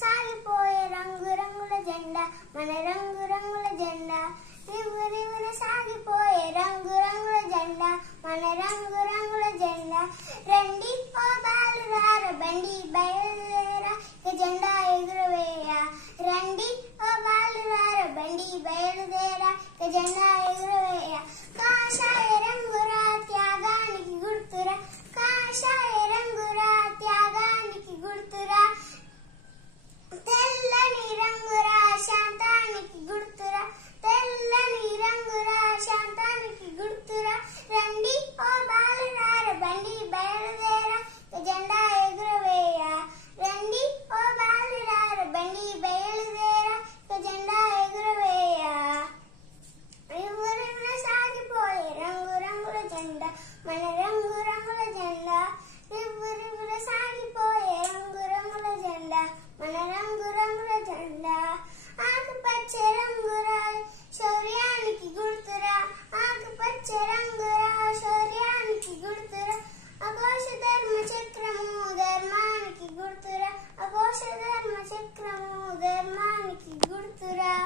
సాగిపోయే రంగు రంగుల జెండా మన రంగు రంగుల జెండా రివ్వు రివ్వున సాగిపోయే రంగు రంగుల జెండా మన రంగు రంగుల జెండా రండి ఓ బాలురార బండి